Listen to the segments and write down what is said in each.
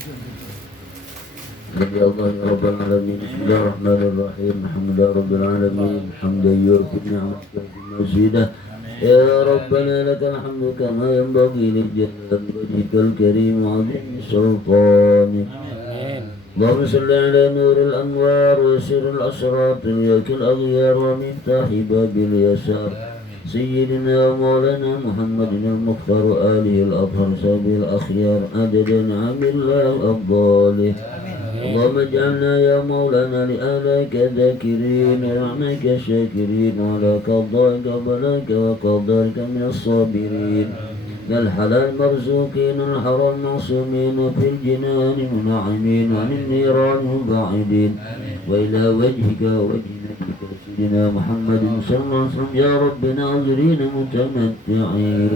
يا الله يا رب العالمين. بسم الله الرحمن الرحيم. الحمد لله رب العالمين حمدا يوفي نعمتك مزيدا. يا ربنا لك الحمد كما ينبغي لجلال وجهك الكريم وعظيم سلطانك. اللهم صل على نور الأنوار وسر الأسرار ترياك الأغيار ومفتاح باب اليسار سيدنا ومولانا محمد المختار آله الأطهر سبيل الأخيار عدد نعم الله أفضاله. اللهم اجعلنا يا مولانا لآلائك ذاكرين ونعمك شاكرين وعلى قضائك وبلاك وقدرك من الصابرين من الحلال مرزوقين والحرام معصومين وفي الجنان منعمين وعن النيران مباعدين وإلى وجهك ووجه نبيك سيدنا محمد صلى الله عليه وسلم يا رب ناظرين متمتعين.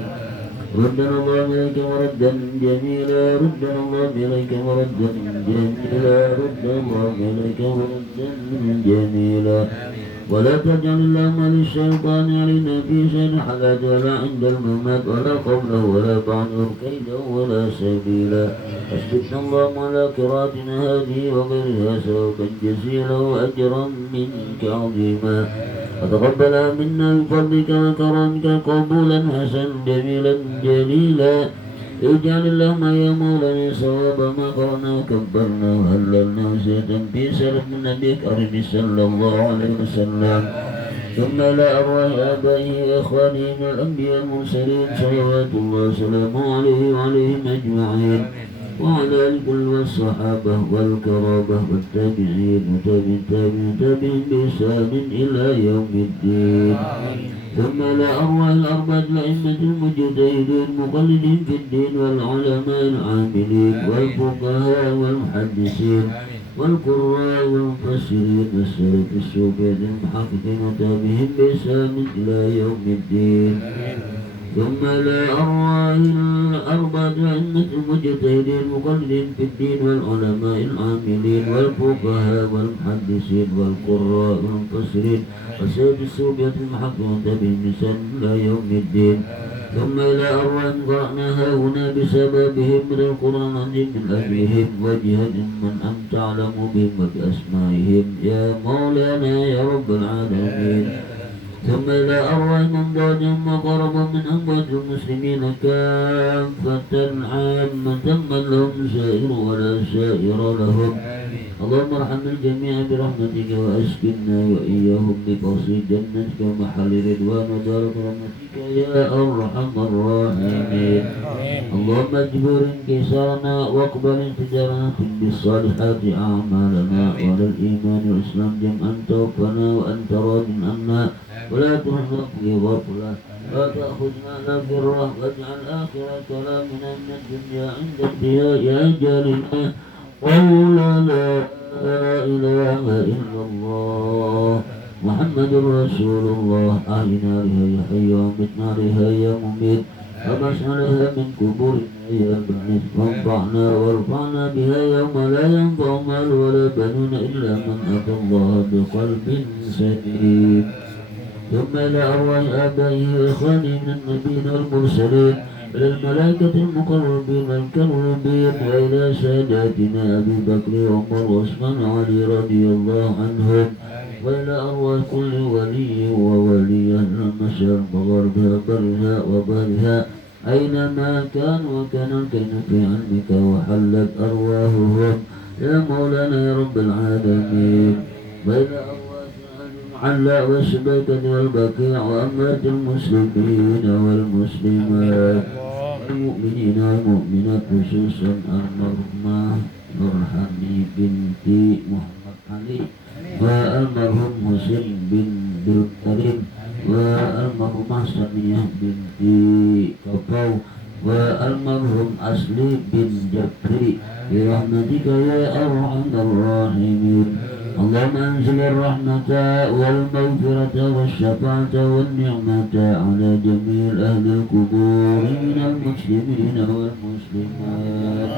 ردنا الله إليك مردا جميلا ردنا الله إليك مردا جميلا ردنا الله إليك مردا جميلا ولا تجعل اللهم للشيطان علينا في شيء حدث ولا عند الممات ولا قبله ولا بعده كيدا ولا سبيلا. أثبتنا اللهم على قراءتنا هذه وغيرها ثوابا جزيلا وأجرا منك عظيما وتقبلها منا بفضلك وكرمك قبولا حسنا جميلا جليلا. اجعل اللهم يا مولانا صواب ما قرأنا وكبرنا وهللنا وزيدا في سلف النبي الكريم صلى الله عليه وسلم ثم لا أرواح آبائه وإخوانه من الأنبياء المرسلين صلوات الله وسلامه عليه وعليهم أجمعين وعلى الكل والصحابة والكرامة والتابعين وتابعين بإحسان إلى يوم الدين. ثم إلى أرواح الأربعة الأئمة المجتهدين المقلدين في الدين والعلماء العاملين والفقهاء والمحدثين والقراء والمفسرين والسلف الصوفية المحققين وتابعين بإحسان إلى يوم الدين. ثم إلى أرواح الأربعة الأئمة المجتهدين المقلدين في الدين والعلماء العاملين والفقهاء والمحدثين والقراء والمفسرين والسلف الصوفية المحققين وتابعين بإحسان إلى يوم الدين. ثم إلى أرواح قرأناها هنا بسببهم من القرآن العظيم من أجلهم وجهد من أنت أعلم بهم وبأسمائهم يا مولانا يا رب العالمين. ثم إلى أرواح من ضاجهم وقرب من أموات المسلمين كافة عامة من لهم سائر ولا سائر لهم. اللهم ارحم الجميع برحمتك وأسكننا وإياهم بقصر جنتك ومحل رضوان ودار رحمتك يا أرحم الراحمين. اللهم اجبر انكسارنا واقبل انفجارنا بالصالحات أعمالنا وعلى الإيمان والإسلام جمعا توفنا وأنت راض عنا ولا تهنا في غفلة لا تأخذنا لا في الرح واجعل آخر كلامنا من الدنيا عند انتهاء أجلنا قولا لا إله إلا الله محمد رسول الله أحينا بها يا حي ومتنا بها يا مميت وبعثنا لها من قبورنا يا بعيد وانفعنا وارفعنا بها يوم لا ينفع مال ولا بنون إلا من أتى الله بقلب سليم. ثم إلى أرواح آبائه وإخوانه من النبيين والمرسلين إلى الملائكة المقربين والكربين وإلى ساداتنا أبي بكر وعمر وعثمان وعلي رضي الله عنهم وإلى أرواح كل ولي وولي المشرق وغربها برها وبرها أينما كان وكان الكين في علمك وحلت أرواحهم يا مولانا يا رب العالمين. وإلى المعلى والشبكة والبقيع وأموات المسلمين والمسلمات المؤمنين والمؤمنات خصوصا المرحومة نورهاني بنت محمد علي والمرحوم حسين بن بالكريم والمرحومة سمية بنت كفو والمرحوم أصلي بن جبري برحمتك يا أرحم الراحمين. اللهم انزل الرحمة والمغفرة والشفاعة والنعمة على جميع أهل القبور من المسلمين والمسلمات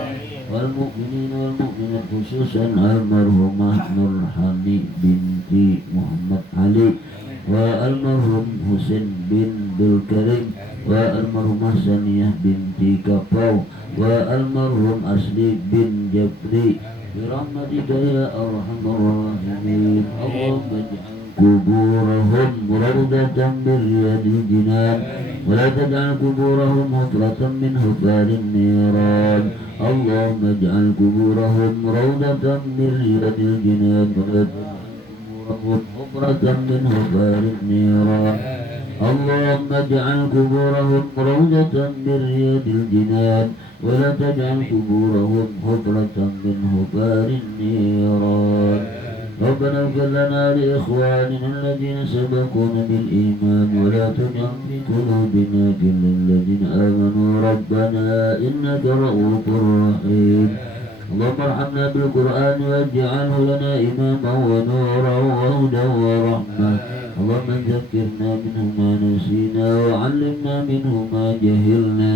والمؤمنين والمؤمنات خصوصا المرحومة نورهاني بنت محمد علي والمرحوم حسين بن Dulkarim والمرحومة سانية binti Kapau والمرحوم أسلي bin Jabri برحمتك يا أرحم الراحمين اللهم اجعل قبورهم روضة من رياض الجنان ولا تجعل قبورهم حفرة من حفار النيران اللهم اجعل قبورهم روضة من رياض الجنان ولا تجعل قبورهم حفرة من حفار النيران اللهم اجعل قبورهم روضة من رياض الجنان ولا تجعل قبورهم حفرة من حفار النيران ربنا اغفر لنا لإخواننا الذين سبقونا بالإيمان ولا تجعل في قلوبنا غلا للذين آمنوا ربنا إنك رؤوف رحيم اللهم ارحمنا بالقرآن واجعله لنا إماما ونورا وهدى ورحمة اللهم ذكرنا منه ما نسينا وعلمنا منه ما جهلنا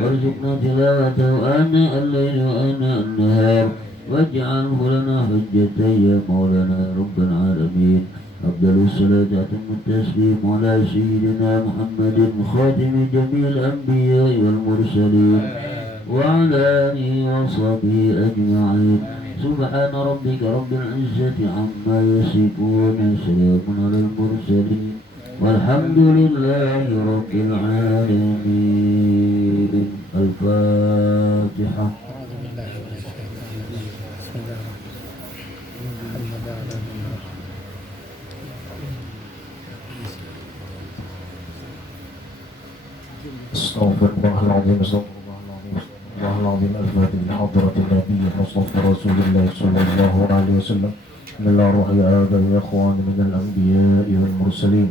وارزقنا تلاوته آناء الليل وآناء النهار واجعله لنا حجة يا مولانا رب العالمين أفضل الصلاة وأتم التسليم على سيدنا محمد خاتم جميع الأنبياء والمرسلين وعلى آله وصحبه أجمعين سبحان ربك رب العزة عما يصفون سلام على المرسلين والحمد لله رب العالمين الفاتحة استغفر الله العظيم استغفر الله العظيم الفاتح لحضرة النبي مصطفى رسول الله صلى الله عليه وسلم من الله روح هذا الإخوان من الأنبياء والمرسلين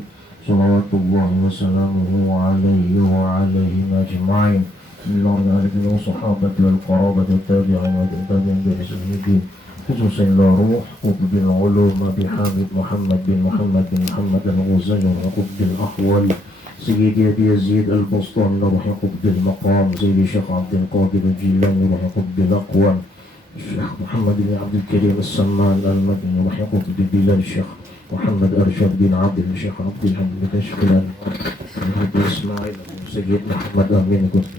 صلوات الله وسلامه عليه وعليهم أجمعين من الله العالمين والصحابة والقرابة والتابعين والتابعين بإحسان الدين خصوصا إلى روح قطب العلوم بحامد محمد بن محمد بن محمد الغزالي وقطب الأحوال سيدي أبي يزيد البسطامي روح قطب المقام سيدي الشيخ عبد القادر الجيلاني روح قطب الأقوام الشيخ محمد بن عبد الكريم السمان المدني روح قطب بلال الشيخ محمد أرشد بن عبد الشيخ عبد الحمد بن شكرا عبد إسماعيل سيد محمد أمين كنت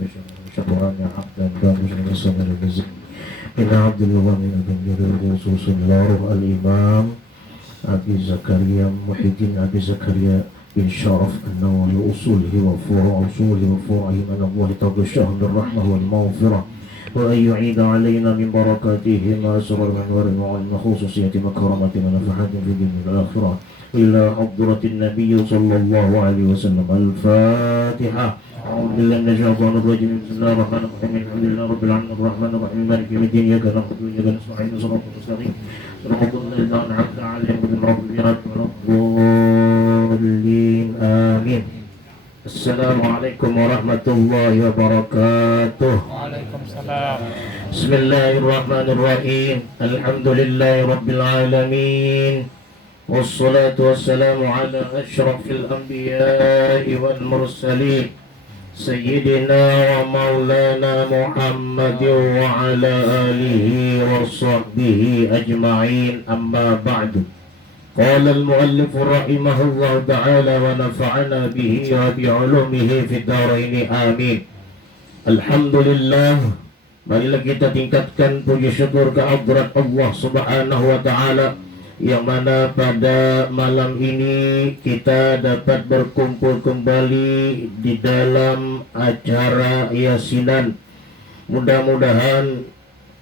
شكرا يا عبد الله بن سمر الجزيل إلى عبد الغني بن جرير خصوص الله الإمام أبي زكريا محي الدين أبي زكريا بن شرف النووي أصوله وفروع أصوله وفروعه من الله تغشاه بالرحمة والمغفرة وأن يعيد علينا من بركاته ما سرر من ورد وعلم خصوصية مكرمة ونفحات في دين الآخرة إلى حضرة النبي صلى الله عليه وسلم الفاتحة أعوذ بالله من الشيطان الرجيم بسم الله الرحمن الرحيم الحمد لله رب العالمين الرحمن الرحيم مالك يوم الدين إياك نعبد وإياك نستعين صراط المستقيم صراط الذين أنعمت عليهم غير المغضوب عليهم ولا الضالين آمين. السلام عليكم ورحمة الله وبركاته. Waalaikumsalam. بسم الله الرحمن الرحيم الحمد لله رب العالمين والصلاة والسلام على أشرف الأنبياء والمرسلين سيدنا ومولانا محمد وعلى آله وصحبه أجمعين أما بعد قال المؤلف رحمه الله تعالى ونفعنا به وبعلومه في الدارين آمين. Alhamdulillah, marilah kita tingkatkan puji syukur kehadirat Allah Subhanahu wa taala yang mana pada malam ini kita dapat berkumpul kembali di dalam acara Yasinan. Mudah-mudahan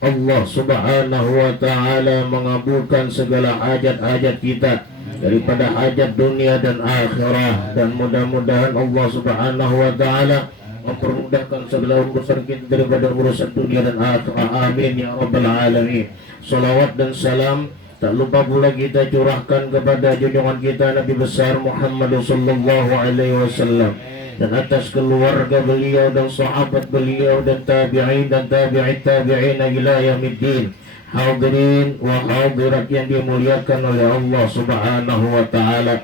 Allah Subhanahu wa taala mengabulkan segala hajat-hajat kita daripada hajat dunia dan akhirat, dan mudah-mudahan Allah Subhanahu wa taala mempermudahkan segala urusan kita daripada urusan dunia dan akhirat. Amin ya rabbal alamin. Salawat dan salam tak lupa pula kita curahkan kepada junjungan kita Nabi besar Muhammad sallallahu alaihi wasallam dan atas keluarga beliau dan sahabat beliau dan tabi'in dan tabi'it tabi'in ila yaumiddin. Hadirin wa hadirat yang dimuliakan oleh Allah Subhanahu wa taala.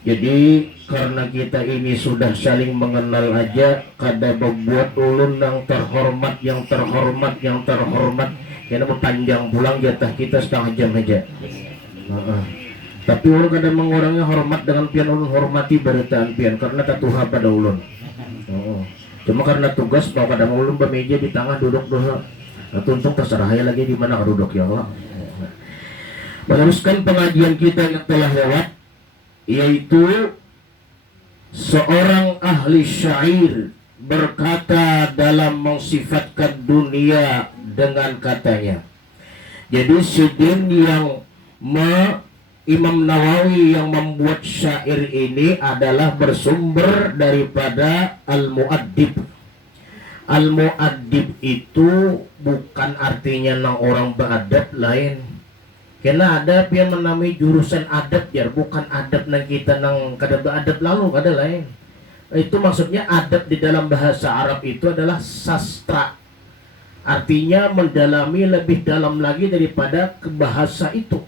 Jadi karena kita ini sudah saling mengenal aja, kada membuat ulun yang terhormat karena panjang pulang jatah kita setengah jam aja. Tapi ulun kadang mengurangi hormat dengan pian ulun hormati beritaan pian karena tatuha pada ulun. Oh. Cuma karena tugas mau kadang ulun bermeja di tengah duduk dulu. Nah, untung terserah ya lagi di mana duduk ya Allah. Meneruskan pengajian kita yang telah lewat, yaitu seorang ahli syair berkata dalam mensifatkan dunia dengan katanya. Jadi sidin yang Imam Nawawi yang membuat syair ini adalah bersumber daripada Al-Mu'addib. Al-Mu'addib itu bukan artinya nang orang beradab lain. Karena ada yang menamai jurusan adab ya, bukan adab nang kita nang kada beradab lalu kada lain. Itu maksudnya adab di dalam bahasa Arab itu adalah sastra. Artinya mendalami lebih dalam lagi daripada ke bahasa itu.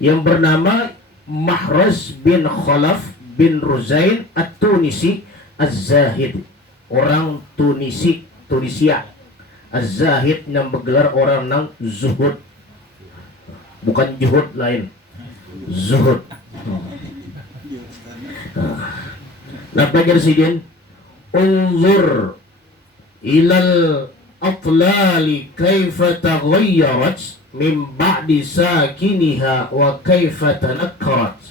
Yang bernama Mahraz bin Khalaf bin Ruzain At-Tunisi Az-Zahid. Orang Tunisia. Az-Zahid yang bergelar orang nang zuhud. Bukan juhud lain, zuhud. Nah, pelajar sidin, unzur ilal atlali kaifa taghayyarat min ba'di sakiniha wa kaifa tanakkarat.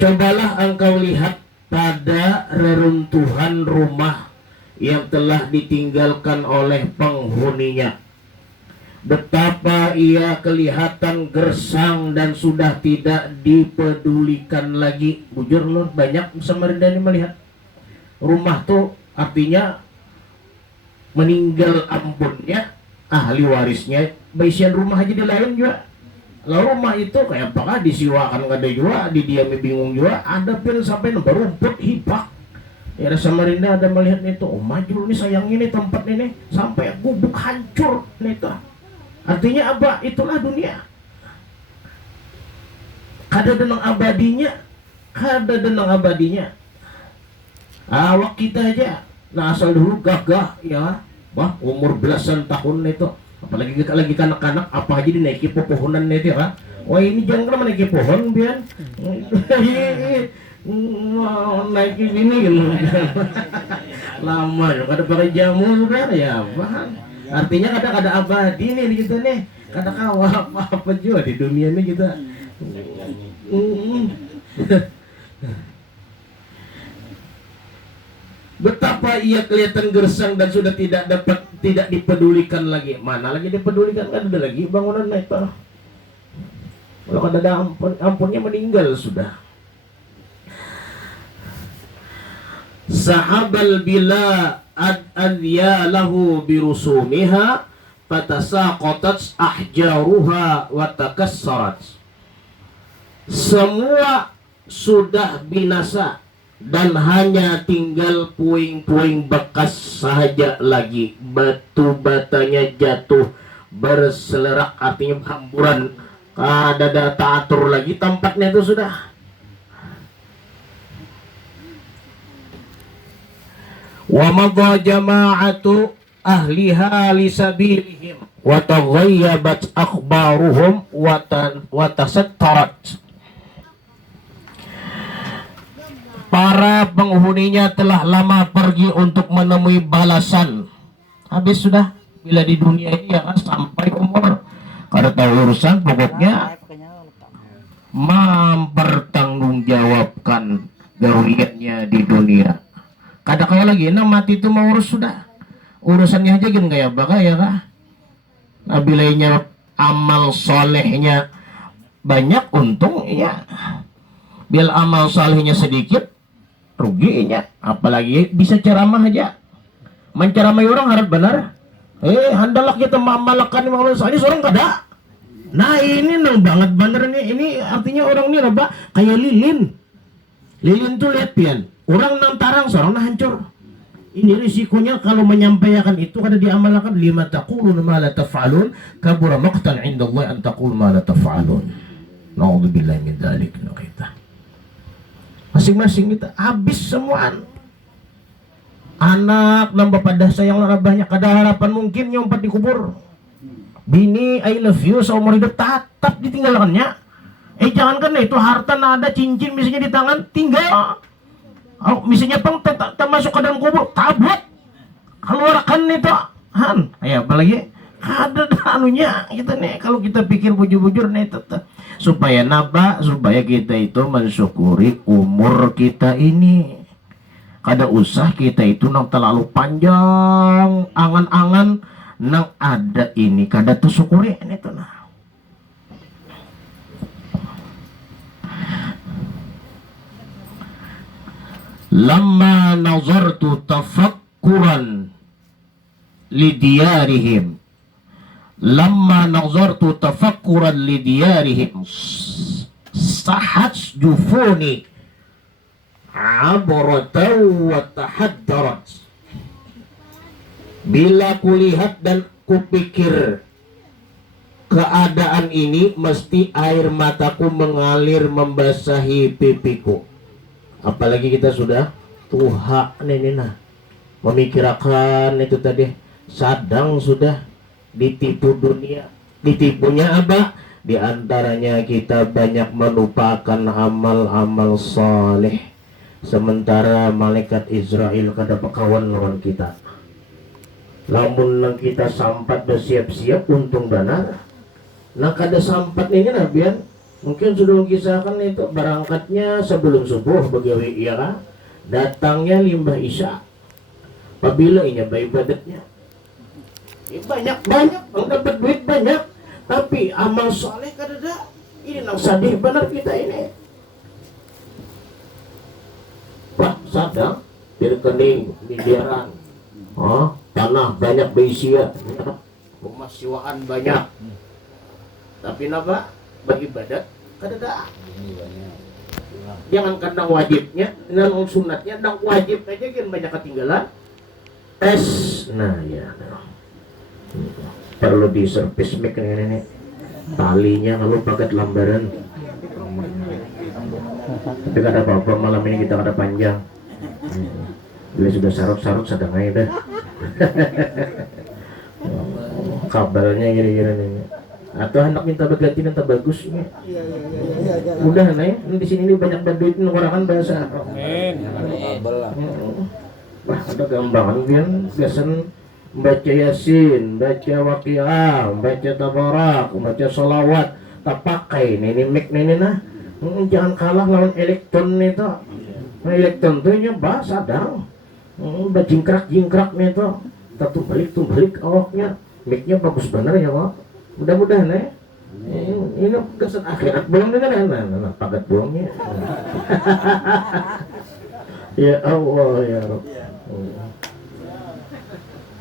Cobalah engkau lihat pada reruntuhan rumah yang telah ditinggalkan oleh penghuninya. Betapa ia kelihatan gersang dan sudah tidak dipedulikan lagi. Bujur loh, banyak Samarinda ini melihat rumah tuh artinya meninggal ampunnya ahli warisnya, baisian rumah aja di lain juga. Lalu rumah itu kayak apakah disiwakan nggak ada juga, didiami bingung juga, ada pun sampai nomor rumput hipak. Ya Samarinda ada melihat itu, oh maju ini sayang ini tempat ini sampai gubuk hancur nih tuh. Artinya apa? Itulah dunia. Kada denang abadinya. Awak kita aja. Nah asal dulu gagah ya. Bah umur belasan tahun itu. Apalagi kita lagi kanak-kanak apa aja dinaiki pohonan itu ya. Wah ini jangan kan menaiki pohon biar. Naik ini gitu. Lama kada pakai jamu sudah ya. Bahan. Artinya kadang ada abadi nih kita nih, kadang apa juga di dunia ini kita. Betapa ia kelihatan gersang dan sudah tidak dipedulikan lagi. Mana lagi dipedulikan, kan udah lagi bangunan naik tanah. Kalau ada ampunnya meninggal sudah. Sahabal bila adyalahu birusumiha fatasaqatat ahjaruha wa takassarat. Semua sudah binasa dan hanya tinggal puing-puing bekas saja lagi. Batu batanya jatuh berselerak, artinya hamburan. Kada tak atur lagi tempatnya itu sudah. Wa madha jama'atu ahliha li sabilihim wa taghayyabat akhbaruhum wa tasattarat. Para penghuninya telah lama pergi untuk menemui balasan. Habis sudah bila di dunia ini ya kan, sampai umur kada tahu urusan, pokoknya mempertanggungjawabkan gawiannya di dunia. Kada kayak lagi, nah mati itu mau urus sudah. Urusannya aja gini kayak baka ya kah? Nah bilainya amal solehnya banyak untung ya. Bila amal solehnya sedikit ruginya. Apalagi bisa ceramah aja. Menceramai orang harap benar. Handalak kita mamalakan amal soleh seorang kada. Nah ini nang banget bener nih. Ini artinya orang ini apa? Kayak lilin. Lilin tuh lihat pian. Orang nang tarang seorang nah hancur. Ini risikonya kalau menyampaikan itu kada diamalkan. Lima taqulun ma la taf'alun kabura maqtan 'inda Allah an taqul ma la taf'alun. Na'udzubillahi min dzalik. Kita masing-masing kita habis semua. Anak nambah pada sayang banyak, ada harapan mungkin nyompat dikubur. Bini I love you seumur hidup tetap ditinggalkannya. Jangankan itu harta nada cincin misalnya di tangan tinggal. Misalnya termasuk ke dalam kubur tabut keluarkan itu ya apalagi ada anunya kita nih kalau kita pikir bujur-bujur nih tetap supaya kita itu mensyukuri umur kita ini. Kada usah kita itu nang terlalu panjang angan-angan nang ada ini kada tersyukuri ini tuh nah. Lamma nazartu tafakkuran lidiyarihim sahat jufuni abaratan wa tahaddarat. Bila kulihat dan kupikir keadaan ini, mesti air mataku mengalir membasahi pipiku. Apalagi kita sudah tua nah memikirkan itu tadi, sadang sudah ditipu dunia. Ditipunya apa? Di antaranya kita banyak melupakan amal-amal saleh, sementara malaikat Israel kada pekawan lawan kita. Lamun nang kita sampat bersiap-siap untung benar. Nah kada sampat ini nabian mungkin sudah mengisahkan itu berangkatnya sebelum subuh begawi iya kan? Datangnya limbah isya. Apabila inya ibadatnya banyak dapat duit banyak, tapi amal soleh kadada ini nang sadih benar kita ini. Wah sadang di rekening miliaran, tanah banyak beisia, rumah siwaan banyak, tapi napa beribadat kadada. Jangan kandang wajibnya, nang sunatnya, nang wajib aja kan banyak ketinggalan. Nah ya, perlu diservis mic ini talinya kalau pakai lambaran. Tapi kada apa-apa, malam ini kita kada panjang. Bila sudah sarut-sarut sedang aja dah. Kabarnya kira-kira nih. Atau anak minta berganti nanti bagus nih. Udah nih, di sini ini banyak duit mengurangan bahasa. Amin. Wah, ada gambaran kan, biasan baca yasin, baca waqiah, baca tabarak, baca salawat, tak pakai ini mic ini nah. Jangan kalah lawan elektron itu. Elektron tuh nya bahasa dang. Bajingkrak nih itu. Tuh balik awaknya. Mic-nya bagus bener ya, Pak. Mudah-mudahan ya. Ini kesan akhirat belum kan nah pagat buangnya. Ya Allah ya Rabb.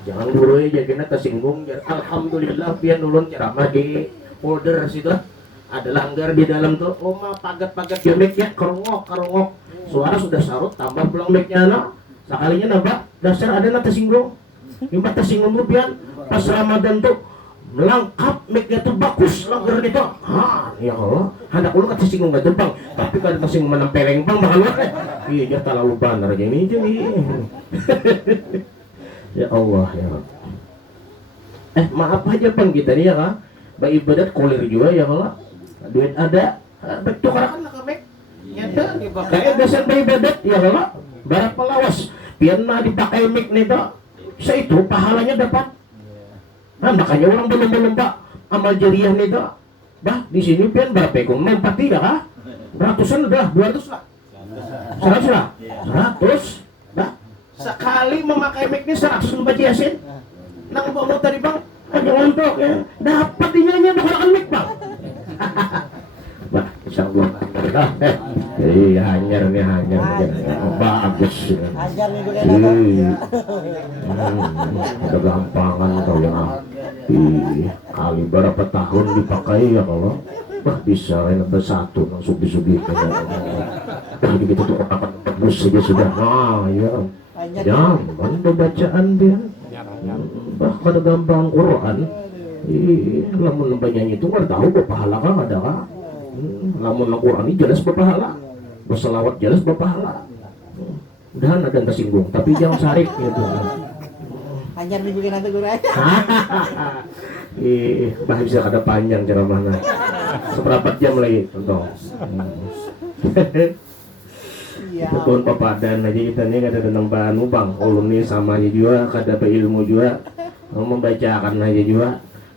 Jangan buru aja kena tersinggung. Alhamdulillah pian nulun ceramah di folder situ. Ada langgar di dalam tuh. Oh mah pagat-pagat ya mic-nya kerongok. Suara sudah sarut tambah pulang mic-nya nah. Sekalinya nambah dasar ada na tersinggung. Ini tersinggung tuh pian pas Ramadan tuh melengkap mic-nya tuh bagus langgar itu. Ya Allah, hendak lu kata singgung gak terbang, tapi kalau tersinggung menempeleng bang bakal iya dia terlalu benar aja ini jadi. Ya Allah ya Rabb. Maaf aja bang kita nih ya kak, ibadat kulir juga ya Allah. Duit ada, tukarkan lah mic. Nyata dipakai dasar ibadat ya Allah. Barat pelawas, biar mah dipakai mic nih tuh, itu pahalanya dapat. Nah makanya orang belum pak amal jariah nih tuh. Bah di sini pian berapa ekor? 43 kah? Ratusan udah, 200 lah. 100 lah. 100. Bah sekali memakai mic ini 100 baca yasin. Nang bawa tadi bang, jangan untuk ya. Dapat dinyanyi menggunakan mic bang. Bah insyaallah. Hanyar nih bagus. Hajar nih udah gampangan kau yang kali berapa tahun dipakai ya kalau bisa enak bersatu sugi-sugi lagi gitu tuh akan tembus saja sudah ya jangan bacaan dia bahkan gampang Quran lamun nyanyi itu kan tahu berpahala kan ada kan lamun Quran ini jelas berpahala berselawat jelas berpahala udahan ada yang tersinggung tapi jangan sarik gitu. Panjang dibikin nanti guru aja. Bah bisa ada panjang ceramahnya. Seperempat jam lagi contoh. Ya. Betul papadan aja kita nih kada tenang banu bang. Ulun nih sama aja juga kada berilmu juga. Membacakan aja juga.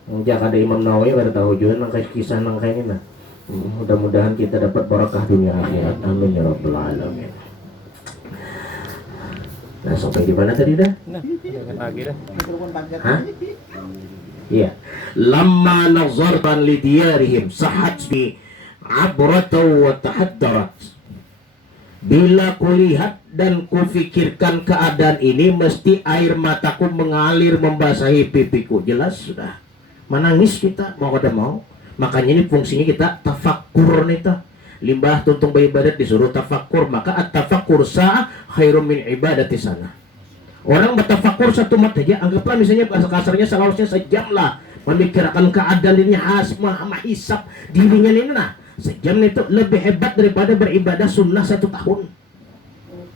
Ngejak ada Imam Nawawi kada tahu juga nang kisah nang kayak ini nah. Mudah-mudahan kita dapat barakah dunia akhirat. Amin ya rabbal alamin. Nah, sampai di mana tadi dah? Mikrofon panjang. Hah? Iya. Lamma nazartan li diyarihim sahat bi abratan wa tahaddarat. Bila kulihat dan kufikirkan keadaan ini, mesti air mataku mengalir membasahi pipiku. Jelas sudah. Menangis kita mau kada mau. Makanya ini fungsinya kita tafakkur nih ta. Limbah tuntung beribadat disuruh tafakkur, maka at-tafakkur sa'ah khairum min ibadati sana. Orang bertafakkur satu mat aja, anggaplah misalnya bahasa kasarnya seharusnya sejam lah memikirkan keadaan dirinya, menghisap dirinya ini nah. Sejam itu lebih hebat daripada beribadah sunnah 1 tahun.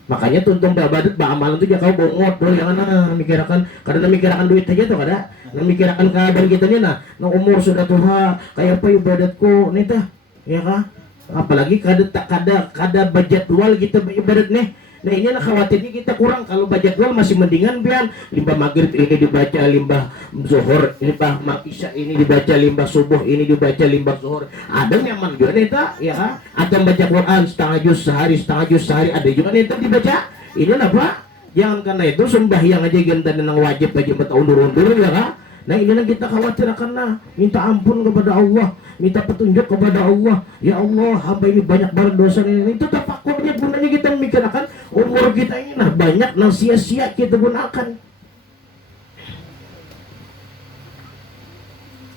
Makanya tuntung beribadat amalan itu jangan kau bongot bro, jangan mikirkan karena mikirkan duit aja tuh kada. Mikirkan keadaan kita nih nah umur sudah tua, kayak apa ibadatku nih tah, ya kah? Apalagi kada budget dual kita beribadat nih. Nah ini lah khawatirnya kita kurang. Kalau budget dual masih mendingan pian limbah maghrib ini dibaca, limbah zuhur, limbah isya ini dibaca, limbah subuh ini dibaca, limbah zuhur. Ada nyaman juga nih tak, ya kan? Ada baca Quran setengah juz sehari, ada juga nih tak dibaca. Ini lah pak. Jangan karena itu sembahyang aja ganti nang wajib aja berundur-undur ya kan? Nah inilah kita khawatir karena minta ampun kepada Allah, minta petunjuk kepada Allah. Ya Allah, hamba ini banyak banget dosa ini. Itu tafakurnya gunanya kita memikirkan umur kita ini nah banyak nah sia-sia kita gunakan.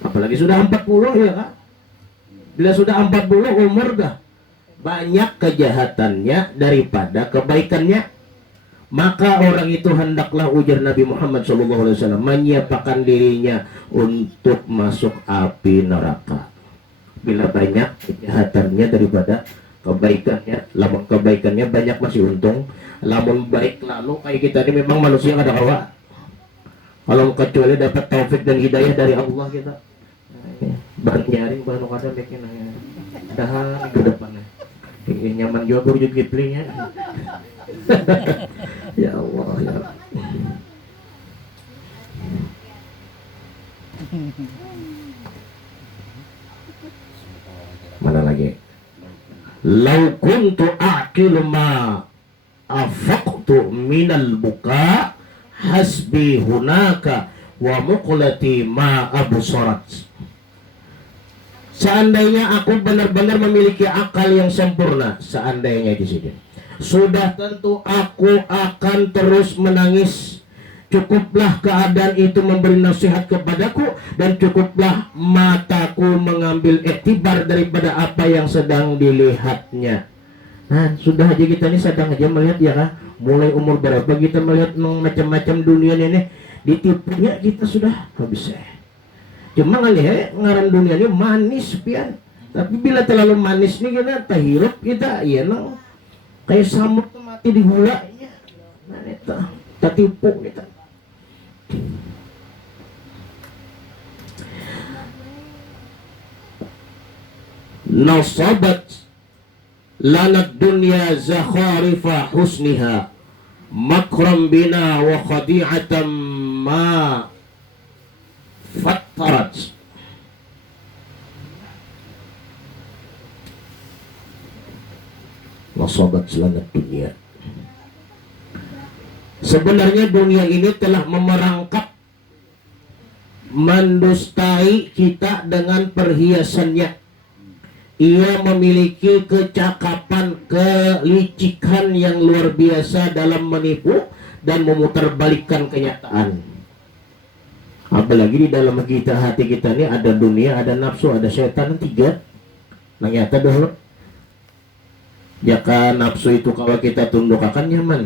Apalagi sudah 40 ya kan? Bila sudah 40 umur dah banyak kejahatannya daripada kebaikannya. Maka orang itu hendaklah ujar Nabi Muhammad SAW menyiapkan dirinya untuk masuk api neraka. Bila banyak kejahatannya daripada kebaikannya, lamun kebaikannya banyak masih untung. Lamun baik lalu kayak kita ini memang manusia kada kawa. Kalau kecuali dapat taufik dan hidayah dari Allah kita. Baru nyaring baru kada bikin dah ke depannya. Nyaman juga burjuk kiplingnya. Ya Allah ya. Mana lagi? Lau kuntu aqilu ma afaqtu minal buka hasbi hunaka wa muqlati ma absarat. Seandainya aku benar-benar memiliki akal yang sempurna, seandainya di sini, sudah tentu aku akan terus menangis. Cukuplah keadaan itu memberi nasihat kepadaku, dan cukuplah mataku mengambil iktibar daripada apa yang sedang dilihatnya. Nah, sudah aja kita ini sedang aja melihat ya kan, mulai umur berapa kita melihat macam-macam dunia ini, ditipunya kita sudah habis. Cuma ngelihat ngaran dunia ini manis pian, tapi bila terlalu manis nih kita terhirup kita, ya no, kayak samut mati di gulanya. Nah itu tertipu kita. Nasabat lanat dunya zakharifa husniha makram bina wa khadi'atan ma fattarat. Nasabat lanat dunia. Sebenarnya dunia ini telah memerangkap, mendustai kita dengan perhiasannya. Ia memiliki kecakapan, kelicikan yang luar biasa dalam menipu dan memutarbalikkan kenyataan. Apalagi di dalam kita, hati kita ini ada dunia, ada nafsu, ada setan, 3. Nah nyata dulu. Jika nafsu itu kalau kita tunduk akan nyaman.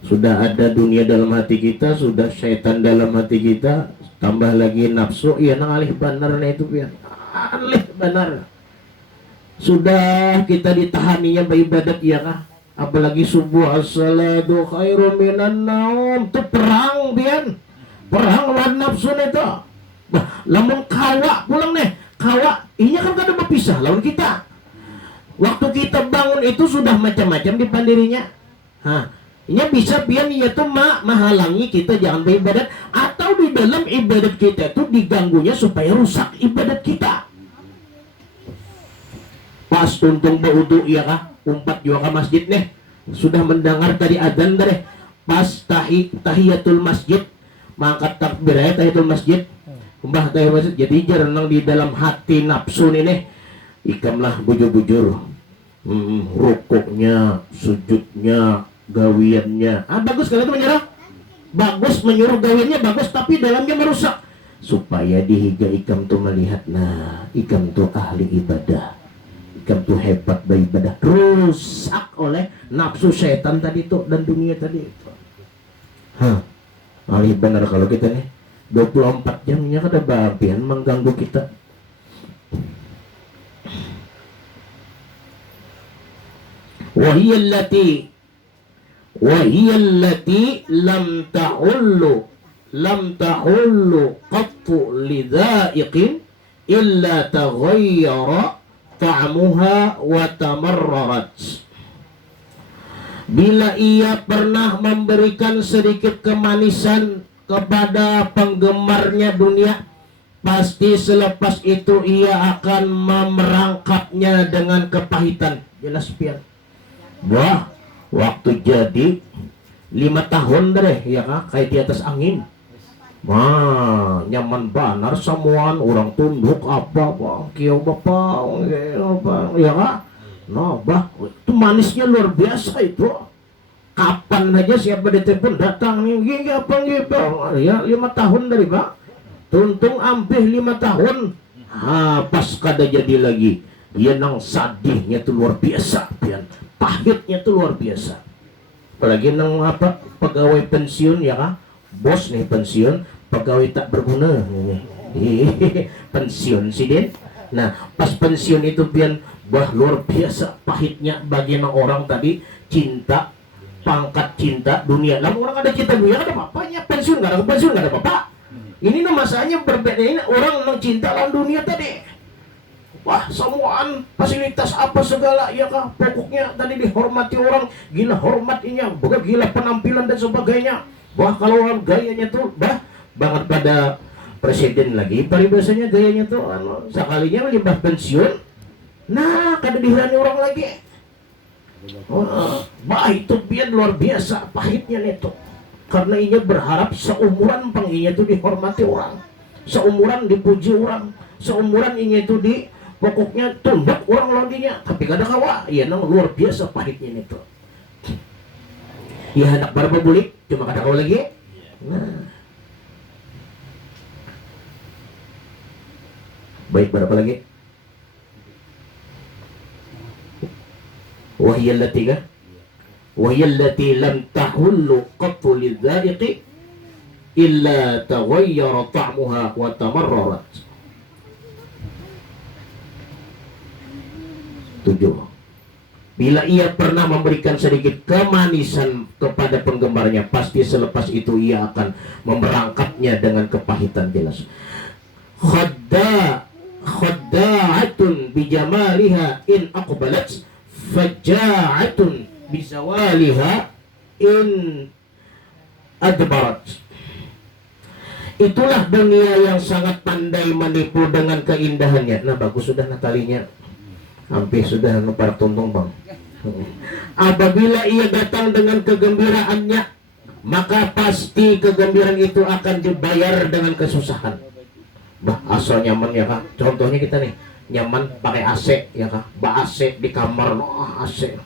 Sudah ada dunia dalam hati kita, sudah setan dalam hati kita, tambah lagi nafsu, ya nang alih benar itu ya. Alih benar. Sudah kita ditahaninya beribadat ya kah? Apalagi subuh as-salatu khairum minan naum, itu perang pian. Perang lawan nafsu itu. Bah, lamun kawa pulang nih, kawa inya kan kada berpisah lawan kita. Waktu kita bangun itu sudah macam-macam di pandirinya. Inya bisa pian inya tuh menghalangi kita jangan beribadat, atau di dalam ibadat kita tuh diganggunya supaya rusak ibadat kita. Pas tuntung berwudu ya kah, umpat juga ke masjid nih, sudah mendengar tadi adzan deh, pas tahiyatul masjid, mangkat takbir ya tahiyatul masjid, mbah tahiyatul masjid, jadi jerenang di dalam hati nafsu nih, ikamlah bujur-bujur, rukuknya, sujudnya, gawiannya, bagus kalau itu menyerah, bagus menyuruh gawiannya bagus, tapi dalamnya merusak, supaya dihiga ikam tuh melihat, nah ikam tuh ahli ibadah, ikam tuh hebat beribadah, rusak oleh nafsu setan tadi tuh dan dunia tadi itu. Ahli benar kalau kita nih 24 jamnya kada babian mengganggu kita. Wahiyallati lam tahullu qattu lidha'iqin illa taghayyara ta'muha wa tamarrarat. Bila ia pernah memberikan sedikit kemanisan kepada penggemarnya dunia, pasti selepas itu ia akan memerangkapnya dengan kepahitan. Jelas pian. Wah, waktu jadi 5 tahun deh ya kak, kayak di atas angin. Nyaman banar semuaan, orang tunduk apa kiau bapak ya kak. Nah bah, itu manisnya luar biasa itu. Kapan aja siapa ditelepon datang nih, gini apa gitu ya, 5 tahun dari pak. Tuntung hampir 5 tahun. Pas kada jadi lagi, dia nang sadihnya tuh luar biasa pian. Pahitnya tuh luar biasa. Apalagi nang apa pegawai pensiun ya kah, bos nih pensiun, pegawai tak berguna pensiun sih Den. Nah pas pensiun itu pian, luar biasa pahitnya bagi orang tadi cinta, pangkat cinta dunia. Lalu orang ada cinta dunia ada apa-apanya, pensiun nggak ada apa-apa. Ini masanya berbeda, ini orang yang cinta lawan dunia tadi. Wah, semuaan fasilitas apa segala ya kah, pokoknya tadi dihormati orang, gila hormatinya, gila penampilan dan sebagainya. Wah, kalau orang gayanya tuh banget pada presiden lagi, paribasanya gayanya tuh sekalinya limbah pensiun. Nah, kada dihirani orang lagi. Itu biar luar biasa pahitnya itu. Karena ia berharap seumuran panginya itu dihormati orang, seumuran dipuji orang, seumuran ini itu pokoknya tunduk orang lawannya, tapi kada kawa, ya nang luar biasa pahitnya itu. Ya anak barba bulik, cuma kada kawa lagi. Nah. Baik, berapa lagi? Wahiyallati lam tahullu qattu lidhariqi illa taghayyara ta'muha wa tamarrarat. 7. Bila ia pernah memberikan sedikit kemanisan kepada penggemarnya, pasti selepas itu ia akan memerangkapnya dengan kepahitan. Jelas. Khadda'atun bijamaliha in aqbalat, faja'atun bizawaliha in adbarat. Itulah dunia yang sangat pandai menipu dengan keindahannya. Nah bagus sudah Natalinya, hampir sudah para tuntung bang. Apabila ia datang dengan kegembiraannya, maka pasti kegembiraan itu akan dibayar dengan kesusahan. Asal nyaman ya kak. Contohnya kita nih nyaman pakai AC ya kak, AC di kamar, AC.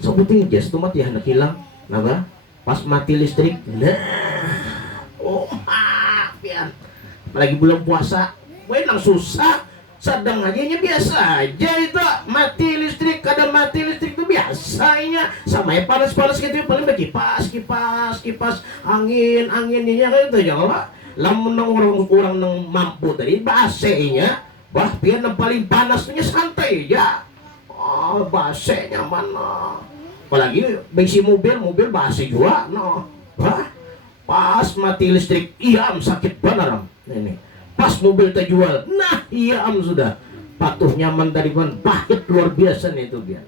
Sebutin jas tuh mati hendak hilang, nah pas mati listrik, pian. Apalagi bulan puasa, nang susah. Sedang aja biasa aja itu, mati listrik, kadang mati listrik itu biasanya. Sama ya panas-panas gitu, paling kipas, angin ini kayak itu ya kalau lamun orang nang mampu tadi AC-nya, pian yang paling panasnya santai ya. AC nyaman. Apalagi besi mobil AC juga, pas mati listrik, sakit benar ini. Pas mobil terjual, nah Iya sudah. Patuh nyaman tadi kan pahit luar biasa nih itu dia.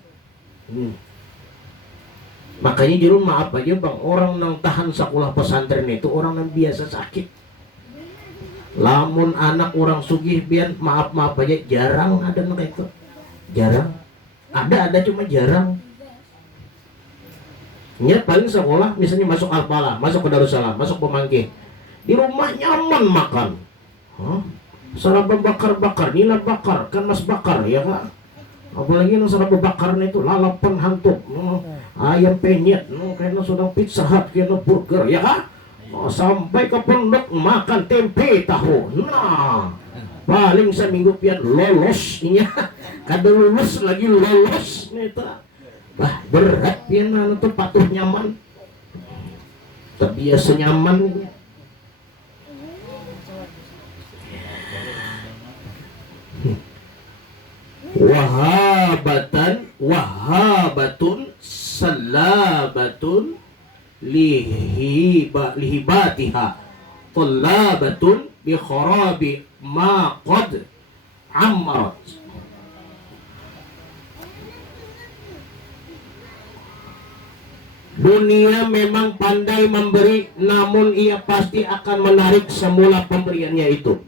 Makanya di rumah apa aja bang, orang yang tahan sekolah pesantren itu orang yang biasa sakit. Lamun anak orang sugih biar maaf aja jarang ada mereka itu. Jarang. Ada cuma jarang. Ya paling sekolah misalnya masuk Al-Falah, masuk ke Darussalam, masuk Pemanggi. Di rumah nyaman makan. Sarapan bakar, nila bakar, kan mas bakar ya kak. Apalagi yang sarapan bakar itu lalapan hantuk, ayam penyet, kayaknya sudah pizza hut, kayaknya burger ya kak. Sampai ke pondok makan tempe tahu. Nah, paling seminggu pian lolos nya. Kada lulus lagi lolos neta. Bah berat pian itu patuh nyaman. Terbiasa nyaman. Wahabatun salabatun lihibatiha talabatun bi kharabi ma qad ammarat. Dunia memang pandai memberi, namun ia pasti akan menarik semula pemberiannya itu.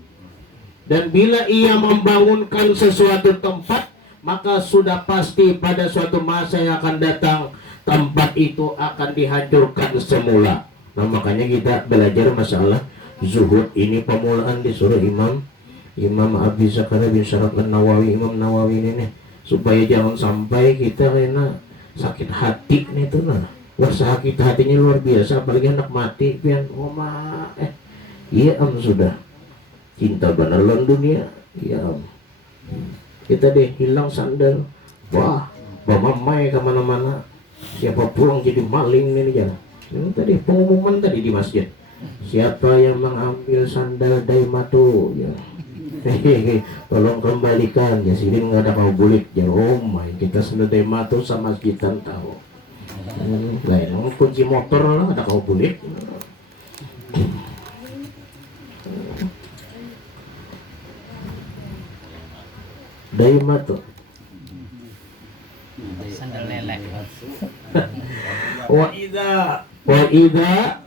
Dan bila ia membangunkan sesuatu tempat, maka sudah pasti pada suatu masa yang akan datang tempat itu akan dihancurkan semula. Nah makanya kita belajar masalah zuhud ini permulaan disuruh Imam Abi Zakaria bin Syaraf An-Nawawi, Imam Nawawi ini supaya jangan sampai kita kena sakit hati nih tuh nah. Wah sakit hatinya luar biasa, apalagi anak mati pian iya sudah cinta benar lawan dunia ya kita deh hilang sandal, wah mamai kemana-mana, siapa pulang jadi maling ini ya. Ini tadi pengumuman tadi di masjid, siapa yang mengambil sandal Daimatu ya tolong kembalikan ya, sini nggak ada kau bulik ya. Oh my, kita sandal Daimatu sama kita tahu lain kunci motor lah ada kau bulik. Daimatu Sandal lelek. wa idza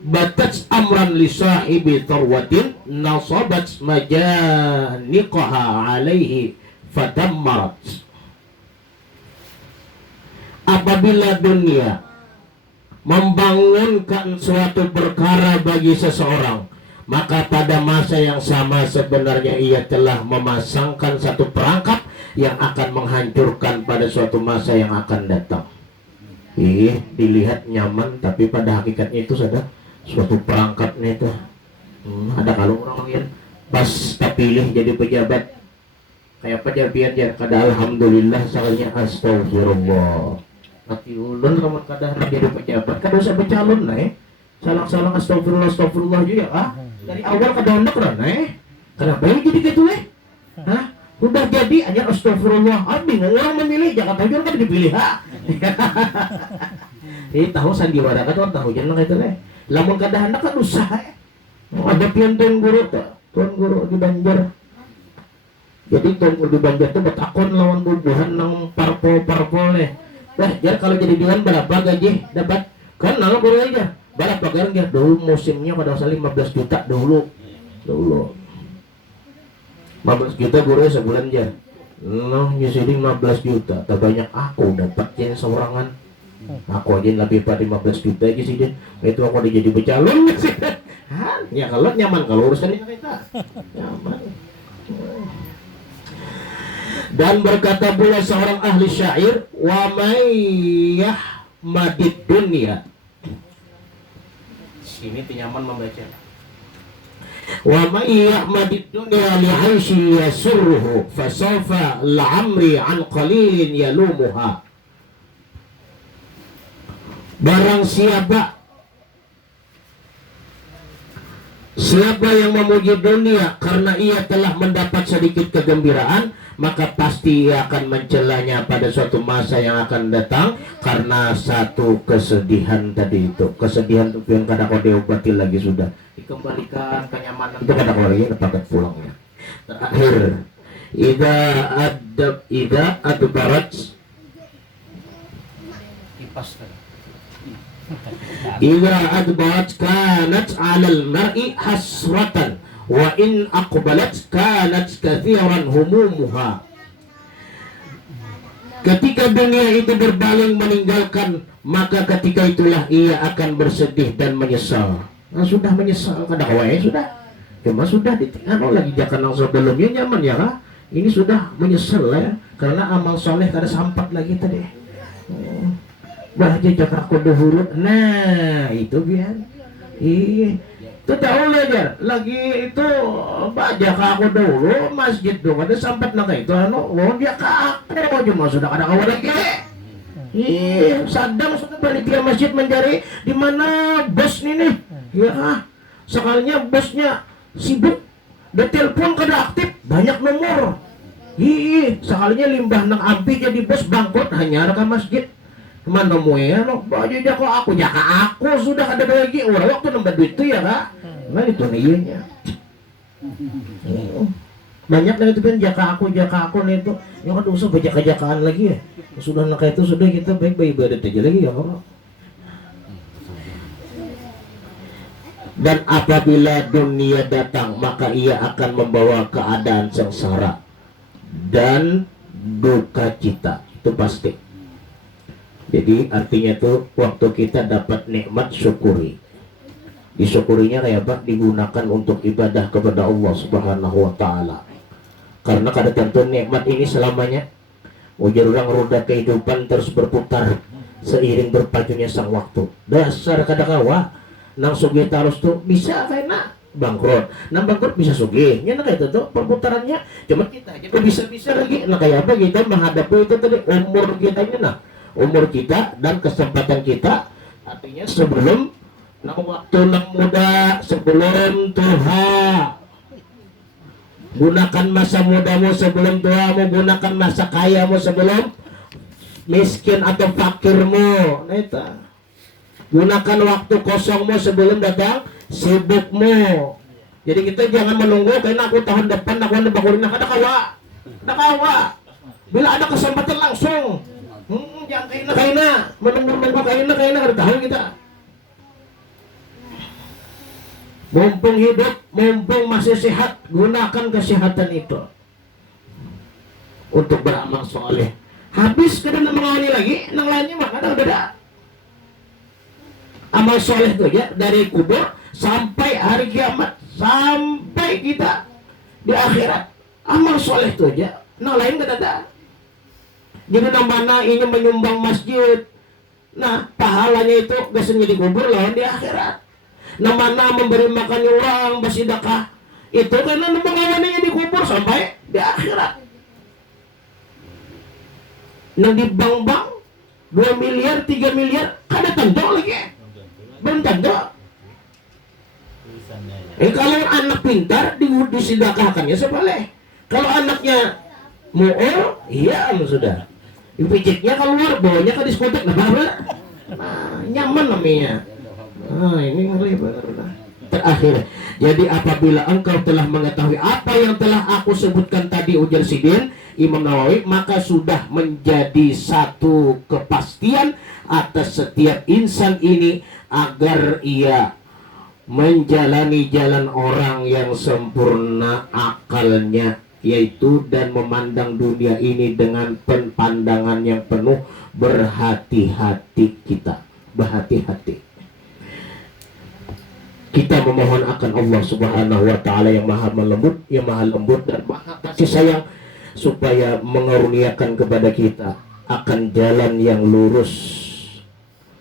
batat amran li sahibi tarwatin nasabat majaniqaha alaihi fadammarat. Apabila dunia membangunkan suatu perkara bagi seseorang, maka pada masa yang sama sebenarnya ia telah memasangkan satu perangkap yang akan menghancurkan pada suatu masa yang akan datang. Dilihat nyaman, tapi pada hakikatnya itu ada suatu perangkapnya itu. Ada kalau orang yang pas terpilih jadi pejabat, kayak pejabat ya, kada alhamdulillah salahnya astagfirullah. Nanti ulun kamu kada jadi pejabat, kada usah bercalon lah salang-salang astagfirullah juga dari awal kada hendak lah kenapa ini jadi gitu udah jadi aja astagfirullah. Bingung orang memilih Jakarta juga kan dipilih tahu sandiwara kan orang tahu jangan gitu lamun kada hendak kan usah ada pian tuan guru di Banjar. Jadi tuan guru di Banjar tuh bertakon lawan bubuhan nang parpol jar kalau jadi dewan berapa gaji dapat kan nang guru aja berapa garang ya dulu musimnya pada usah 15 juta dulu 15 juta guru sebulan aja nyusul 15 juta tak banyak aku dapat yang seorangan aku aja lebih pada 15 juta aja sih itu aku udah jadi becalon sih ya kalau nyaman kalau urusan ini kita nyaman. Dan berkata pula seorang ahli syair, wa mayyah madid dunia. Sini nyaman membaca. Wa mayyah madid dunia li aishi yasurruhu fasawfa la'amri an qalilin yalumuha. Barang siapa yang memuji dunia karena ia telah mendapat sedikit kegembiraan, maka pasti ia akan mencelanya pada suatu masa yang akan datang karena satu kesedihan tadi itu. Kesedihan itu yang kadang kau diobati lagi sudah dikembalikan kenyamanan itu kadang kau lagi dapat pulang ya. Terakhir, idza adbarat idza adbarat kanat 'alal mar'i hasratan wa in aqbalat kanat kathiran humumuha. Ketika dunia itu berpaling meninggalkan, maka ketika itulah ia akan bersedih dan menyesal. Nah, sudah menyesal kada wae sudah. Cuma sudah ditinggal lagi jangan sebelumnya nyaman ya kah? Ini sudah menyesal ya karena amal soleh kada sampat lagi tadi. Bahagia jakar aku dahulu. Nah, itu biar. Itu tahu aja lagi itu baca aku dulu masjid dong ada sampai nak itu dia ke aku cuma sudah ada kawan lagi sadang sudah balik ke masjid mencari di mana bos nih ya sekalinya bosnya sibuk dia telepon kada aktif banyak nomor sekalinya limbah nang ampi jadi bos bangkrut hanya ke masjid kemana mau ya baju jaka aku sudah ada lagi orang waktu nambah duit itu ya kak nah itu nih banyak dari itu kan jaka aku nih itu yang kan usah bajak-jakaan lagi ya sudah nak itu sudah kita baik-baik ibadat aja lagi ya Allah. Dan apabila dunia datang maka ia akan membawa keadaan sengsara dan duka cita itu pasti. Jadi artinya tuh waktu kita dapat nikmat syukuri. Disyukurinya kayak apa? Digunakan untuk ibadah kepada Allah Subhanahu wa taala. Karena kada tentu nikmat ini selamanya. Ujar orang roda kehidupan terus berputar seiring berpacunya sang waktu. Dasar kada kawa nang sugih tarus tuh bisa kena bangkrut. Nang bangkrut bisa sugih. Nya kayak itu tuh perputarannya. Cuma kita aja bisa-bisa lagi. Nah kayak apa kita menghadapi itu tadi umur kita ini umur kita dan kesempatan kita artinya sebelum waktu nang muda sebelum tua gunakan masa mudamu sebelum tuamu gunakan masa kayamu sebelum miskin atau fakirmu nah itu gunakan waktu kosongmu sebelum datang sibukmu jadi kita jangan menunggu karena aku tahun depan aku ada bakulina ada kawa bila ada kesempatan langsung jangan kaina menunggu kaina kada tahu kita mumpung hidup, mumpung masih sehat, gunakan kesehatan itu untuk beramal soleh. Habis kada mengawani lagi, nang lainnya mah ada. Amal soleh itu ya dari kubur sampai hari kiamat, sampai kita di akhirat. Amal soleh itu aja, nang lain kada ada. Jadi nang mana ini menyumbang masjid, nah pahalanya itu biasanya di kubur lawan di akhirat. Namanya memberi makan orang bersedekah itu karena mengawaninya dikubur sampai di akhirat. Nah di bank 2 miliar 3 miliar kada tentu lagi belum tentu. Kalau anak pintar disedekahkannya sepale. Kalau anaknya mu'ul iya sudah pijitnya keluar bawanya ke diskotek nah nyaman namanya. Ini ngeri benar. Terakhir, jadi apabila engkau telah mengetahui apa yang telah aku sebutkan tadi ujar Sidin Imam Nawawi, maka sudah menjadi satu kepastian atas setiap insan ini agar ia menjalani jalan orang yang sempurna akalnya, yaitu dan memandang dunia ini dengan pandangan yang penuh berhati-hati kita. Berhati-hati. Kita memohon akan Allah Subhanahu wa taala yang maha lembut dan maha kasih sayang supaya mengaruniakan kepada kita akan jalan yang lurus.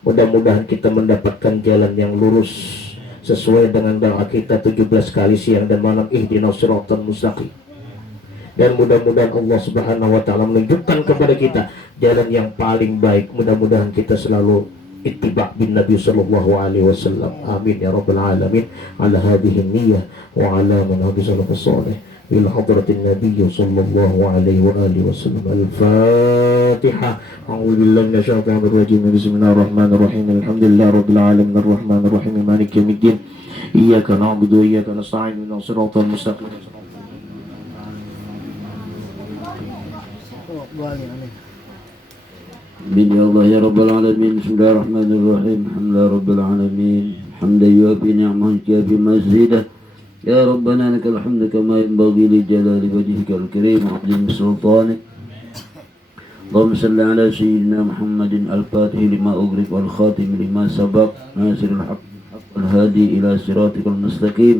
Mudah-mudahan kita mendapatkan jalan yang lurus sesuai dengan doa kita 17 kali siang dan malam ihdinas siratal mustaqim. Dan mudah-mudahan Allah Subhanahu wa taala menunjukkan kepada kita jalan yang paling baik. Mudah-mudahan kita selalu ittiba' bin Nabi sallallahu alaihi wasallam. Amin ya rabbal alamin. Ala hadhihi niyyah wa ala manhaji salafus salih ila hadratin Nabi sallallahu alaihi wa alihi wasallam. Al-Fatihah. A'udzu billahi minasy syaithanir rajim. Bismillahirrahmanirrahim. Alhamdulillahi rabbil alamin arrahmanir rahim maliki yaumiddin. Iyyaka na'budu wa iyyaka nasta'in ihdinas siratal mustaqim. بسم الله يا رب العالمين. بسم الله الرحمن الرحيم. الحمد لله رب العالمين حمدا يوافي نعمه كافي مزيده. يا ربنا لك الحمد كما ينبغي لجلال وجهك الكريم وعظيم سلطانك. اللهم صل على سيدنا محمد الفاتح لما أغلق والخاتم لما سبق ناصر الحق الهادي إلى صراطك المستقيم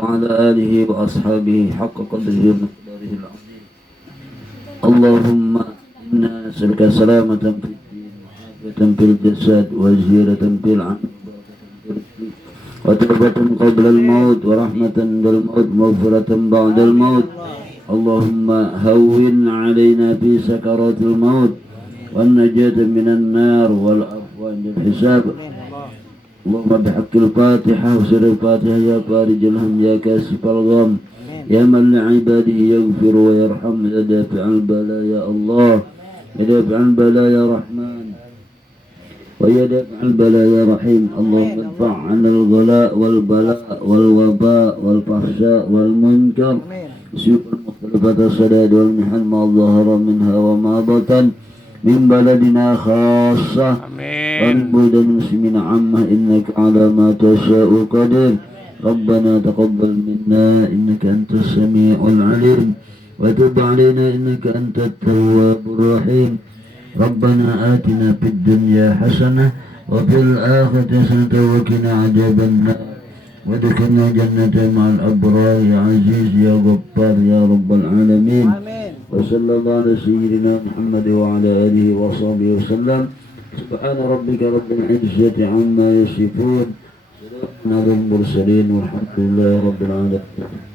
وعلى آله وأصحابه حق قدره ومقداره العظيم. اللهم إنا نسألك سلامة في الدين وعافية في الجسد وزيادة في العمل وتوبة قبل الموت ورحمة عند الموت مغفرة بعد الموت. اللهم هون علينا في سكرات الموت والنجاة من النار والعفو عند الحساب. اللهم بحق الفاتحة وسر الفاتحة يا فارج الهم يا كاشف الغم يا من لعباده يغفر ويرحم يا دافع البلاء يا الله يا دافع البلاء يا رحمن ويا دافع البلاء يا رحيم. اللهم ادفع عنا الغلاء والبلاء والوباء والفحشاء والمنكر سوء المختلفة الصداد والمحن ما ظهر منها وما بطن من بلدنا خاصة ومن بلد المسلمين عامة إنك على ما تشاء قدير. ربنا تقبل منا إنك أنت السميع العليم وتب علينا إنك أنت التواب الرحيم. ربنا آتنا في الدنيا حسنة وفي الآخرة حسنة وقنا عذاب النار وادخلنا جنة مع الأبرار يا عزيز يا غفار يا رب العالمين. وصلى الله على سيدنا محمد وعلى آله وصحبه وسلم. سبحان ربك رب العزة عما يصفون. سلام على المرسلين والحمد لله رب العالمين.